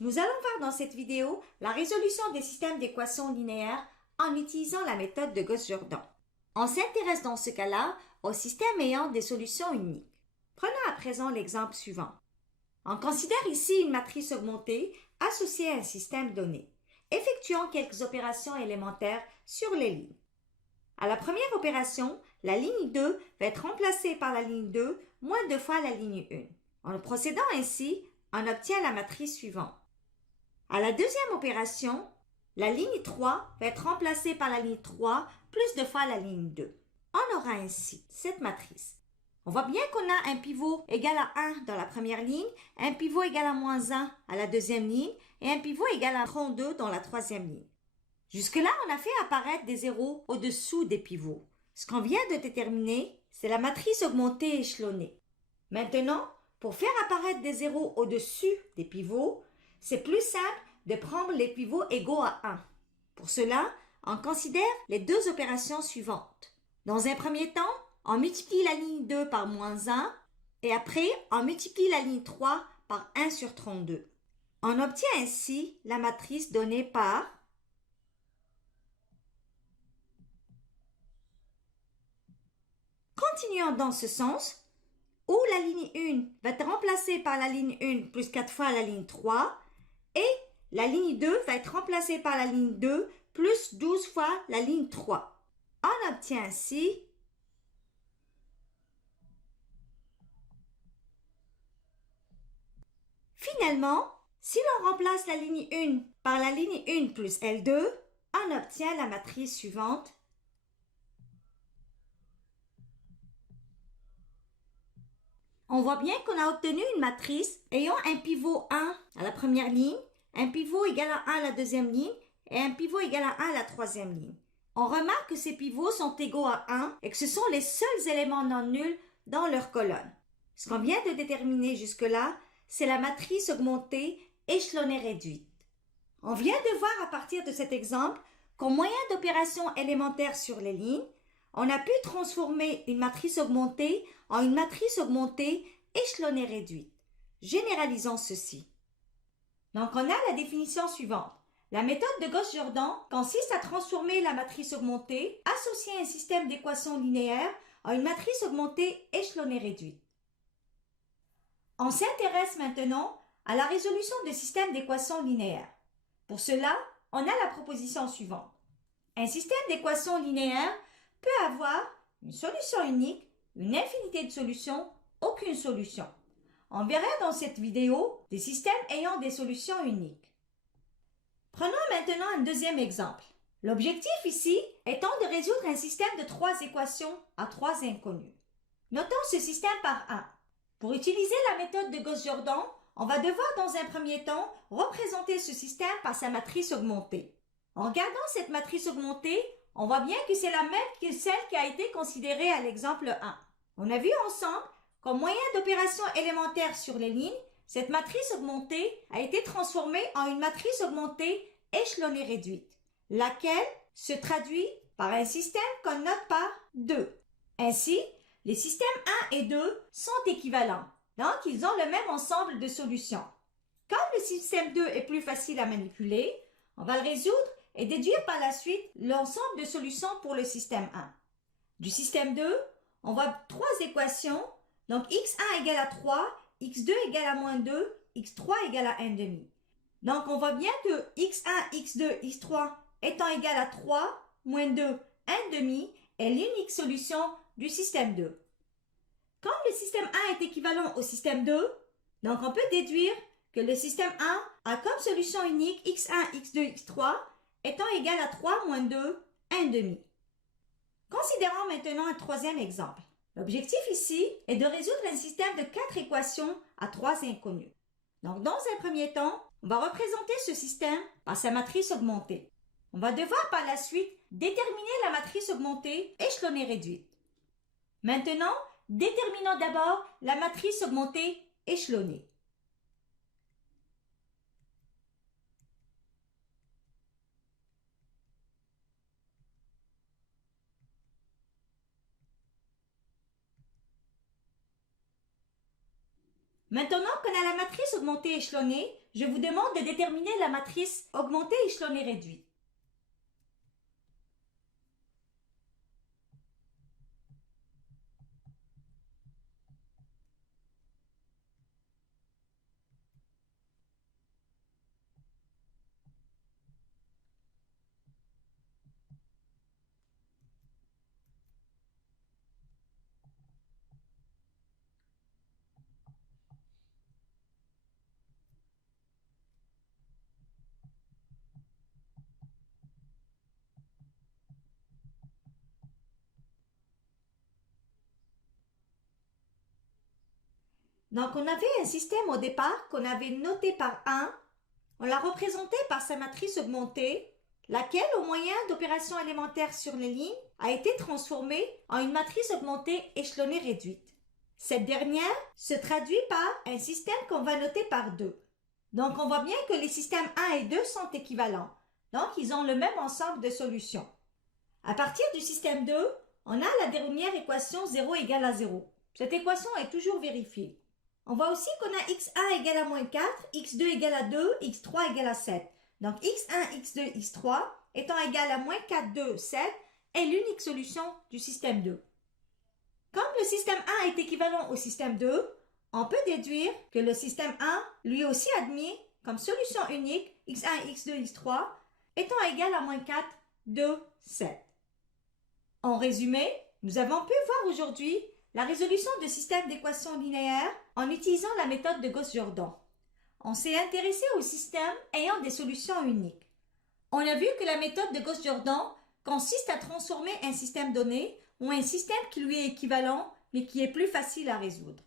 Nous allons voir dans cette vidéo la résolution des systèmes d'équations linéaires en utilisant la méthode de Gauss-Jordan. On s'intéresse dans ce cas-là aux systèmes ayant des solutions uniques. Prenons à présent l'exemple suivant. On considère ici une matrice augmentée associée à un système donné. Effectuons quelques opérations élémentaires sur les lignes. À la première opération, la ligne 2 va être remplacée par la ligne 2 moins 2 fois la ligne 1. En procédant ainsi, on obtient la matrice suivante. À la deuxième opération, la ligne 3 va être remplacée par la ligne 3 plus 2 fois la ligne 2. On aura ainsi cette matrice. On voit bien qu'on a un pivot égal à 1 dans la première ligne, un pivot égal à moins 1 à la deuxième ligne et un pivot égal à 32 dans la troisième ligne. Jusque-là, on a fait apparaître des zéros au-dessous des pivots. Ce qu'on vient de déterminer, c'est la matrice augmentée échelonnée. Maintenant, pour faire apparaître des zéros au-dessus des pivots, c'est plus simple de prendre les pivots égaux à 1. Pour cela, on considère les deux opérations suivantes. Dans un premier temps, on multiplie la ligne 2 par moins 1 et après, on multiplie la ligne 3 par 1 sur 32. On obtient ainsi la matrice donnée par Continuons dans ce sens, où la ligne 1 va être remplacée par la ligne 1 plus 4 fois la ligne 3 et la ligne 2 va être remplacée par la ligne 2 plus 12 fois la ligne 3. On obtient ainsi Finalement, si l'on remplace la ligne 1 par la ligne 1 plus L2, on obtient la matrice suivante. On voit bien qu'on a obtenu une matrice ayant un pivot 1 à la première ligne, un pivot égal à 1 à la deuxième ligne et un pivot égal à 1 à la troisième ligne. On remarque que ces pivots sont égaux à 1 et que ce sont les seuls éléments non nuls dans leur colonne. Ce qu'on vient de déterminer jusque-là, c'est la matrice augmentée échelonnée réduite. On vient de voir à partir de cet exemple qu'au moyen d'opérations élémentaires sur les lignes, on a pu transformer une matrice augmentée en une matrice augmentée échelonnée réduite. Généralisons ceci. Donc, on a la définition suivante. La méthode de Gauss-Jordan consiste à transformer la matrice augmentée associée à un système d'équations linéaires en une matrice augmentée échelonnée réduite. On s'intéresse maintenant à la résolution de systèmes d'équations linéaires. Pour cela, on a la proposition suivante. Un système d'équations linéaires peut avoir une solution unique, une infinité de solutions, aucune solution. On verra dans cette vidéo des systèmes ayant des solutions uniques. Prenons maintenant un deuxième exemple. L'objectif ici étant de résoudre un système de 3 équations à 3 inconnus. Notons ce système par 1. Pour utiliser la méthode de Gauss-Jordan, on va devoir dans un premier temps représenter ce système par sa matrice augmentée. En regardant cette matrice augmentée, on voit bien que c'est la même que celle qui a été considérée à l'exemple 1. On a vu ensemble qu'au moyen d'opérations élémentaires sur les lignes, cette matrice augmentée a été transformée en une matrice augmentée échelonnée réduite, laquelle se traduit par un système qu'on note par 2. Ainsi, les systèmes 1 et 2 sont équivalents, donc ils ont le même ensemble de solutions. Comme le système 2 est plus facile à manipuler, on va le résoudre et déduire par la suite l'ensemble de solutions pour le système 1. Du système 2, on voit 3 équations, donc x1 égale à 3, x2 égale à moins 2, x3 égale à 1 demi. Donc on voit bien que x1, x2, x3 étant égal à 3, moins 2, 1 demi est l'unique solution du système 2. Comme le système 1 est équivalent au système 2, donc on peut déduire que le système 1 a comme solution unique x1, x2, x3 étant égal à 3 moins 2, 1 demi. Considérons maintenant un troisième exemple. L'objectif ici est de résoudre un système de 4 équations à 3 inconnus. Donc dans un premier temps, on va représenter ce système par sa matrice augmentée. On va devoir par la suite déterminer la matrice augmentée échelonnée réduite. Maintenant, déterminons d'abord la matrice augmentée échelonnée. Maintenant qu'on a la matrice augmentée échelonnée, je vous demande de déterminer la matrice augmentée, échelonnée, réduite. Donc, on avait un système au départ qu'on avait noté par 1. On l'a représenté par sa matrice augmentée, laquelle, au moyen d'opérations élémentaires sur les lignes, a été transformée en une matrice augmentée échelonnée réduite. Cette dernière se traduit par un système qu'on va noter par 2. Donc, on voit bien que les systèmes 1 et 2 sont équivalents. Donc, ils ont le même ensemble de solutions. À partir du système 2, on a la dernière équation 0 égale à 0. Cette équation est toujours vérifiée. On voit aussi qu'on a x1 égale à moins 4, x2 égale à 2, x3 égale à 7. Donc x1, x2, x3 étant égal à moins 4, 2, 7 est l'unique solution du système 2. Comme le système 1 est équivalent au système 2, on peut déduire que le système 1 lui aussi admis comme solution unique x1, x2, x3 étant égal à moins 4, 2, 7. En résumé, nous avons pu voir aujourd'hui la résolution de systèmes d'équations linéaires en utilisant la méthode de Gauss-Jordan. On s'est intéressé aux systèmes ayant des solutions uniques. On a vu que la méthode de Gauss-Jordan consiste à transformer un système donné ou un système qui lui est équivalent mais qui est plus facile à résoudre.